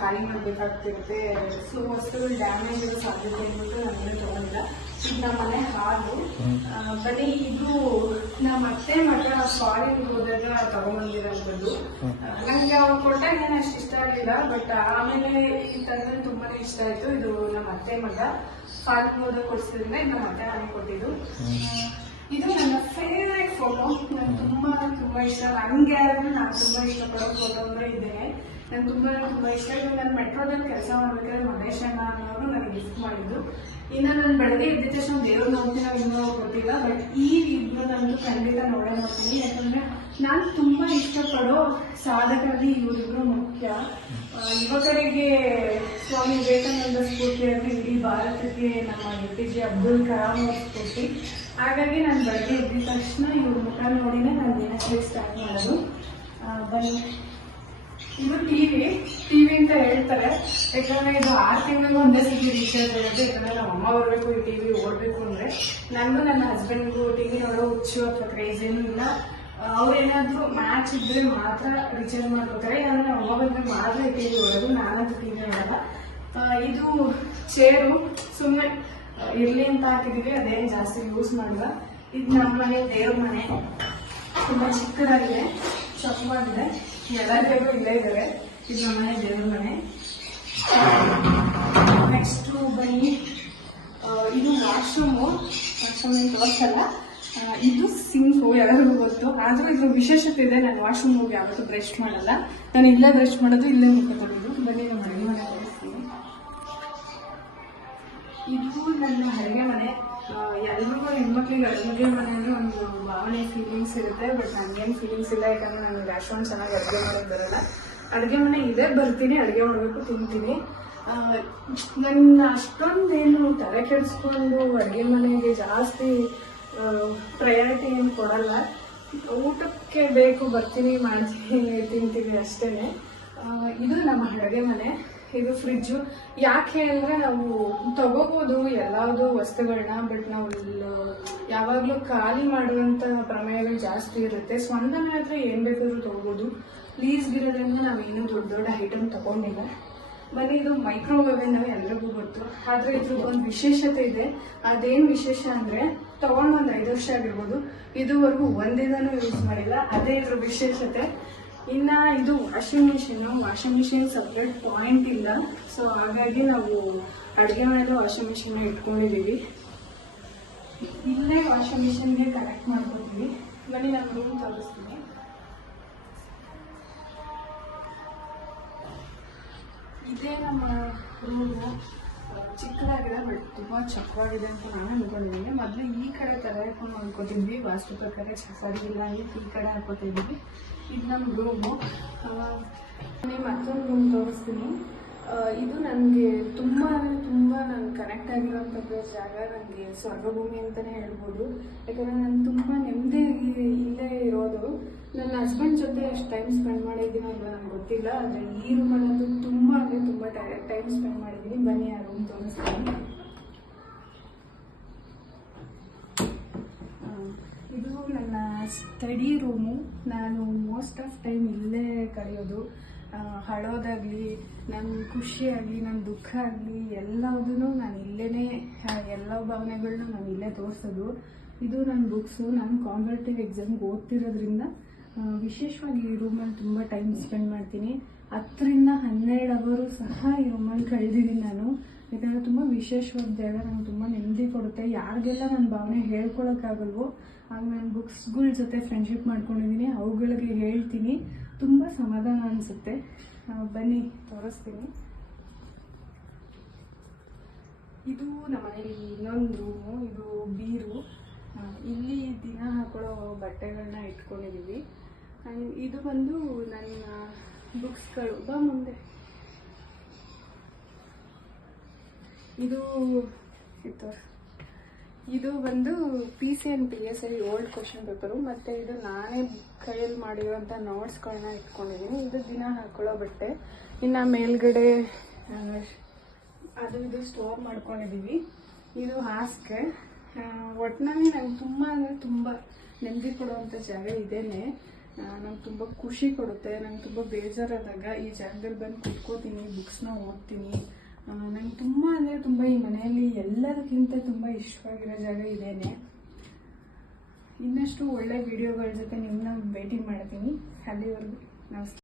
ಖಾಲಿ ಮಾಡಬೇಕಾಗ್ತಿರುತ್ತೆ. ಸೊ ವಸ್ತುಗಳು ಡ್ಯಾಮೇಜ್ ಇರೋ ಸಾಧ್ಯತೆ ಅಂದ್ಬಿಟ್ಟು ನಾನೇನು ತೊಗೊಂಡಿಲ್ಲ. ಇದು ನಮ್ಮ ಮನೆ ಹಾಲು. ಬನ್ನಿ, ಇದು ನಮ್ಮ ಅತ್ತೆ ಮಗ ಫಾರಿನ್ ಹೋದಾಗ ತಗೊಂಡ್ಬಂದಿರೋಂಥದ್ದು. ನಂಗೆ ಅವ್ರು ಕೊಟ್ಟಾಗ ಏನು ಅಷ್ಟು ಇಷ್ಟ ಆಗಲಿಲ್ಲ, ಬಟ್ ಆಮೇಲೆ ಈ ಥರದಲ್ಲಿ ತುಂಬಾ ಇಷ್ಟ ಆಯಿತು. ಇದು ನಮ್ಮ ಅತ್ತೆ ಮಗ ಫಾರಿನ್ ಹೋದಾಗ ಕೊಡಿಸಿದ್ರಿಂದ ಇದು ನಮ್ಮ ಅತ್ತೆ ಮನೆ ಕೊಟ್ಟಿದ್ದು. ಇದು ನನ್ನ ಫೇವ್ರೆಟ್ ಫೋಟೋ. ನಂಗೆ ತುಂಬಾ ಇಷ್ಟ. ನನಗೆ ಆದ್ರೂ ನಾನು ತುಂಬಾ ಇಷ್ಟಪಡೋ ಫೋಟೋ ಅಂದ್ರೆ ಇದೆ. ನಂಗೆ ತುಂಬಾ ಇಷ್ಟ. ಇದು ನಾನು ಮೆಟ್ರೋದಲ್ಲಿ ಕೆಲಸ ಮಾಡ್ಬೇಕಾದ್ರೆ ಮಹೇಶ್ ಅಣ್ಣ ಅನ್ನೋರು ನನಗೆ ಗಿಫ್ಟ್ ಮಾಡಿದ್ದು. ಇನ್ನು ನಾನು ಬೆಳಗ್ಗೆ ಎದ್ದ ತಕ್ಷಣ ದೇವ್ರು ನೋಡ್ತೀನಿ, ನಾವು ಇನ್ನೂ ಗೊತ್ತಿಲ್ಲ, ಬಟ್ ಈ ಇಬ್ರು ನಂದು ಖಂಡಿತ ನೋಡೇ ನೋಡ್ತೀನಿ. ಯಾಕಂದ್ರೆ ನಾನು ತುಂಬಾ ಇಷ್ಟಪಡೋ ಸಾಧಕರಲ್ಲಿ ಇವರಿಬ್ರು ಮುಖ್ಯ. ಯುವಕರಿಗೆ ಸ್ವಾಮಿ ವಿವೇಕಾನಂದ ಸ್ಫೂರ್ತಿಯಾಗಿ ಇಡೀ ಭಾರತಕ್ಕೆ ನಮ್ಮ APJ ಅಬ್ದುಲ್ ಕಲಾಂ ಅವ್ರ ಸ್ಫೂರ್ತಿ. ಹಾಗಾಗಿ ನಾನು ಬೆಳಗ್ಗೆ ಎದ್ದ ತಕ್ಷಣ ಇವ್ರ ಮುಖ ನೋಡಿನೇ ನಾನು ದಿನಚರಿ ಸ್ಟಾರ್ಟ್ ಮಾಡೋದು. ಬನ್ನಿ, ಇದು ಟಿವಿ ಅಂತ ಹೇಳ್ತಾರೆ. ಯಾಕಂದ್ರೆ ಇದು 6 ತಿಂಗಳಿಗೂ ಒಂದೇ ಸತಿ ರೀಚಾರ್ಜ್ ಆಗುತ್ತೆ. ಯಾಕಂದ್ರೆ ನಮ್ಮ ಅಮ್ಮ ಬರಬೇಕು ಈ ಟಿವಿ ಓಡಬೇಕು ಅಂದ್ರೆ. ನನಗೂ ನನ್ನ ಹಸ್ಬೆಂಡ್ಗೂ ಟಿವಿ ನೋಡೋ ಹುಚ್ಚು ಅಥವಾ ಕ್ರೇಜ್ ಏನೂ ಇಲ್ಲ. ಅವ್ರೇನಾದ್ರೂ ಮ್ಯಾಚ್ ಇದ್ರೆ ಮಾತ್ರ ರೀಚಾರ್ಜ್ ಮಾಡ್ಕೋತಾರೆ. ಅಂದ್ರೆ ನಮ್ಮ ಅಮ್ಮ ಬಂದ್ರೆ ಮಾತ್ರ ಈ ಟಿವಿ ಓಡೋದು, ನಾನಂತೂ ಟಿವಿ ನೋಡಲ್ಲ. ಇದು ಚೇರು ಸುಮ್ಮನೆ ಇರ್ಲಿ ಅಂತ ಹಾಕಿದೀವಿ, ಅದೇನು ಜಾಸ್ತಿ ಯೂಸ್ ಮಾಡಲ್ಲ. ಇದು ನಮ್ಮ ಮನೆ ದೇವ್ರ ಮನೆ. ತುಂಬಾ ಚಿಕ್ಕದಾಗಿದೆ, ಚೊಕ್ಕವಾಗಿದೆ. ಎಲ್ಲರಿಗೂ ಇಲ್ಲೇ ಇದ್ದಾರೆ. ಇದು ನಮ್ಮ ಮನೆ ದೇವ್ರ ಮನೆ. ನೆಕ್ಸ್ಟ್ ಬನ್ನಿ, ಇದು ವಾಶ್ರೂಮು ತೋರಿಸಲ್ಲ. ಇದು ಸಿಂಕು, ಎಲ್ಲರಿಗೂ ಗೊತ್ತು. ಆದ್ರೂ ಇದ್ರ ವಿಶೇಷತೆ ಇದೆ. ನಾನು ವಾಶ್ರೂಮ್ ಹೋಗಿ ಯಾವತ್ತೂ ಬ್ರಷ್ ಮಾಡಲ್ಲ. ನಾನು ಇಲ್ಲೇ ಬ್ರಷ್ ಮಾಡೋದು, ಇಲ್ಲೇ ಮುಖ ತೊಳೆದು. ಬನ್ನಿ, ನಮ್ಮ ಅಡುಗೆ ಮನೆ ತೋರಿಸ್ತೀನಿ. ಇದು ನನ್ನ ಅಡುಗೆ ಮನೆ. ಎಲ್ರಿಗೂ ಹೆಣ್ಮಕ್ಳಿಗೆ ಅಡುಗೆ ಮನೆ ಅಂದರೆ ಒಂದು ಭಾವನೆ, ಫೀಲಿಂಗ್ಸ್ ಇರುತ್ತೆ. ಬಟ್ ನನಗೇನು ಫೀಲಿಂಗ್ಸ್ ಇಲ್ಲ. ಯಾಕಂದ್ರೆ ನನಗೆ ಅಷ್ಟೊಂದು ಚೆನ್ನಾಗಿ ಅಡುಗೆ ಮಾಡೋದು ಬರಲ್ಲ. ಅಡುಗೆ ಮನೆ ಇದೆ, ಬರ್ತೀನಿ, ಅಡುಗೆ ಮಾಡಬೇಕು, ತಿಂತೀನಿ. ನನ್ನ ಅಷ್ಟೊಂದೇನು ತಲೆ ಕೆಡಿಸ್ಕೊಂಡು ಅಡುಗೆ ಮನೆಗೆ ಜಾಸ್ತಿ ಪ್ರಯಾರಿಟಿ ಏನು ಕೊಡಲ್ಲ. ಊಟಕ್ಕೆ ಬೇಕು, ಬರ್ತೀನಿ, ಮಾಡ್ತೀನಿ, ತಿಂತೀವಿ ಅಷ್ಟೇ. ಇದು ನಮ್ಮ ಅಡುಗೆ ಮನೆ. ಇದು ಫ್ರಿಜ್ಜು. ಯಾಕೆ ಅಂದರೆ ನಾವು ತಗೋಬೋದು ಎಲ್ಲಾವುದು ವಸ್ತುಗಳನ್ನ, ಬಟ್ ನಾವು ಯಾವಾಗಲೂ ಖಾಲಿ ಮಾಡುವಂಥ ಪ್ರಮೇಯಗಳು ಜಾಸ್ತಿ ಇರುತ್ತೆ. ಸ್ವಂತ ಮನೆ ಹತ್ರ ಏನು ಬೇಕಾದ್ರೂ ತಗೋಬೋದು. ಲೀಸ್ಗಿರೋದ್ರಿಂದ ನಾವೇನು ದೊಡ್ಡ ಐಟಮ್ ತಗೊಂಡಿಲ್ಲ. ಬನ್ನಿ, ಇದು ಮೈಕ್ರೋವೇವ್ ನಾವು ಎಲ್ರಿಗೂ ಗೊತ್ತು. ಆದರೆ ಇದ್ರದ್ದು ಒಂದು ವಿಶೇಷತೆ ಇದೆ. ಅದೇನು ವಿಶೇಷ ಅಂದರೆ ತಗೊಂಡು ಒಂದು 5 ವರ್ಷ ಆಗಿರ್ಬೋದು, ಇದುವರೆಗೂ ಒಂದಿನೂ ಯೂಸ್ ಮಾಡಿಲ್ಲ. ಅದೇ ಇದ್ರ ವಿಶೇಷತೆ. ಇನ್ನು ಇದು ವಾಷಿಂಗ್ ಮಿಷಿನ್ ಸಪ್ರೇಟ್ ಪಾಯಿಂಟ್ ಇಲ್ಲ. ಸೊ ಹಾಗಾಗಿ ನಾವು ಅಡುಗೆ ಮನೆಯಲ್ಲೂ ವಾಷಿಂಗ್ ಮಿಷಿನ್ ಇಟ್ಕೊಂಡಿದ್ದೀವಿ. ಇಲ್ಲೇ ವಾಷಿಂಗ್ ಮಿಷಿನ್ಗೆ ಕನೆಕ್ಟ್ ಮಾಡ್ಕೊತೀವಿ. ಬನ್ನಿ, ನಾನು ರೂಮ್ ತೋರಿಸ್ತೀನಿ. ಇದೇ ನಮ್ಮ ರೂಮು. ಚಿಕ್ಕದಾಗಿದೆ, ಬಟ್ ತುಂಬ ಚಕ್ಕವಾಗಿದೆ ಅಂತ ನಾನು ಅಂದ್ಕೊಂಡಿದ್ದೀನಿ. ಮೊದಲು ಈ ಕಡೆ ತಲೆ ಹಾಕೊಂಡು ಅಂದ್ಕೊತಿದ್ವಿ, ವಾಸ್ತು ಪ್ರಕಾರ ಸರಿ ಇಲ್ಲ ಅಂತ ಈ ಕಡೆ ಹಾಕೋತಿದ್ವಿ. ಇದು ನಮ್ಮ ರೂಮು. ಮತ್ತೊಂದು ರೂಮ್ ತೋರಿಸ್ತೀನಿ. ಇದು ನನಗೆ ತುಂಬ ನಾನು ಕನೆಕ್ಟ್ ಆಗಿರೋಂಥದ್ದು ಜಾಗ. ನನಗೆ ಸ್ವರ್ಗಭೂಮಿ ಅಂತಲೇ ಹೇಳ್ಬೋದು. ಯಾಕಂದರೆ ನಾನು ತುಂಬ ನೆಮ್ಮದಿಯಾಗಿ ಇಲ್ಲೇ ಇರೋದು. ನನ್ನ ಹಸ್ಬೆಂಡ್ ಜೊತೆ ಅಷ್ಟು ಟೈಮ್ ಸ್ಪೆಂಡ್ ಮಾಡಿದ್ದೀನೋ ಇಲ್ಲ ನನಗೆ ಗೊತ್ತಿಲ್ಲ. ಆದರೆ ಈ ರೂಮಲ್ಲಂತೂ ತುಂಬ ಟೈಮ್ ಸ್ಪೆಂಡ್ ಮಾಡಿದ್ದೀನಿ. ಬನ್ನಿ, ಆ ರೂಮ್ ತೋರಿಸ್ತೀನಿ. ಇದು ನನ್ನ ಸ್ಟಡಿ ರೂಮು. ನಾನು ಮೋಸ್ಟ್ ಆಫ್ ಟೈಮ್ ಇಲ್ಲೇ ಕಳೆಯೋದು. ಅಳೋದಾಗಲಿ, ನನ್ನ ಖುಷಿಯಾಗಲಿ, ನನ್ನ ದುಃಖ ಆಗಲಿ, ಎಲ್ಲದೂ ನಾನು ಇಲ್ಲೇ, ಎಲ್ಲ ಭಾವನೆಗಳನ್ನ ನಾನು ಇಲ್ಲೇ ತೋರಿಸೋದು. ಇದು ನನ್ನ ಬುಕ್ಸು. ನಾನು ಕಾಂಪಿಟೇಟಿವ್ ಎಕ್ಸಾಮ್ಗೆ ಓದ್ತಿರೋದ್ರಿಂದ ವಿಶೇಷವಾಗಿ ಈ ರೂಮಲ್ಲಿ ತುಂಬ ಟೈಮ್ ಸ್ಪೆಂಡ್ ಮಾಡ್ತೀನಿ. 10 ರಿಂದ 12 ಅವರು ಸಹ ಈ ರೂಮಲ್ಲಿ ಕಳೆದಿದ್ದೀನಿ ನಾನು. ಯಾಕಂದರೆ ತುಂಬ ವಿಶೇಷವಾದ ಜಾಗ. ನನಗೆ ತುಂಬ ನೆಮ್ಮದಿ ಕೊಡುತ್ತೆ. ಯಾರಿಗೆಲ್ಲ ನನ್ನ ಭಾವನೆ ಹೇಳ್ಕೊಳಕ್ಕಾಗಲ್ವೋ ಆಗ ನಾನು ಬುಕ್ಸ್ಗಳ ಜೊತೆ ಫ್ರೆಂಡ್ಶಿಪ್ ಮಾಡ್ಕೊಂಡಿದ್ದೀನಿ. ಅವುಗಳಿಗೆ ಹೇಳ್ತೀನಿ, ತುಂಬ ಸಮಾಧಾನ ಅನಿಸುತ್ತೆ. ಬನ್ನಿ, ತೋರಿಸ್ತೀನಿ. ಇದು ನಮ್ಮ ಮನೇಲಿ ಇನ್ನೊಂದು ರೂಮು. ಇದು ಬೀರು. ಇಲ್ಲಿ ದಿನ ಹಾಕೊಳ್ಳೋ ಬಟ್ಟೆಗಳನ್ನ ಇಟ್ಕೊಂಡಿದ್ದೀವಿ. ಇದು ಬಂದು ನನ್ನ ಬುಕ್ಸ್ಗಳು. ಮುಂದೆ ಇದು ಬಂದು PC and PSI old question paper. ಮತ್ತು ಇದು ನಾನೇ ಕೈಯಲ್ಲಿ ಮಾಡಿರೋಂಥ ನೋಟ್ಸ್ಗಳನ್ನ ಇಟ್ಕೊಂಡಿದ್ದೀನಿ. ಇದು ದಿನ ಹಾಕೊಳ್ಳೋ ಬಟ್ಟೆ. ಇನ್ನು ಮೇಲ್ಗಡೆ ಇದು ಸ್ಟೋರ್ ಮಾಡ್ಕೊಂಡಿದ್ದೀವಿ. ಇದು ಹಾಸಿಗೆ. ಒಟ್ಟಿನಲ್ಲಿ ನಂಗೆ ತುಂಬ ಅಂದರೆ ತುಂಬ ನೆಮ್ಮದಿ ಕೊಡುವಂಥ ಜಾಗ ಇದೇನೆ. ನಂಗೆ ತುಂಬ ಖುಷಿ ಕೊಡುತ್ತೆ. ನಂಗೆ ತುಂಬ ಬೇಜಾರಾದಾಗ ಈ ಜಾಗದಲ್ಲಿ ಬಂದು ಕುತ್ಕೋತೀನಿ, ಬುಕ್ಸ್ನ ಓದ್ತೀನಿ. ನಂಗೆ ತುಂಬ ಅಂದರೆ ತುಂಬ ಈ ಮನೆಯಲ್ಲಿ ಎಲ್ಲದಕ್ಕಿಂತ ತುಂಬ ಇಷ್ಟವಾಗಿರೋ ಜಾಗ ಇದೇನೆ. ಇನ್ನಷ್ಟು ಒಳ್ಳೆ ವಿಡಿಯೋಗಳ ಜೊತೆ ನಿಮ್ಮನ್ನ ಭೇಟಿ ಮಾಡ್ತೀನಿ. ಅಲ್ಲಿವರೆಗೂ ನಮಸ್ಕಾರ.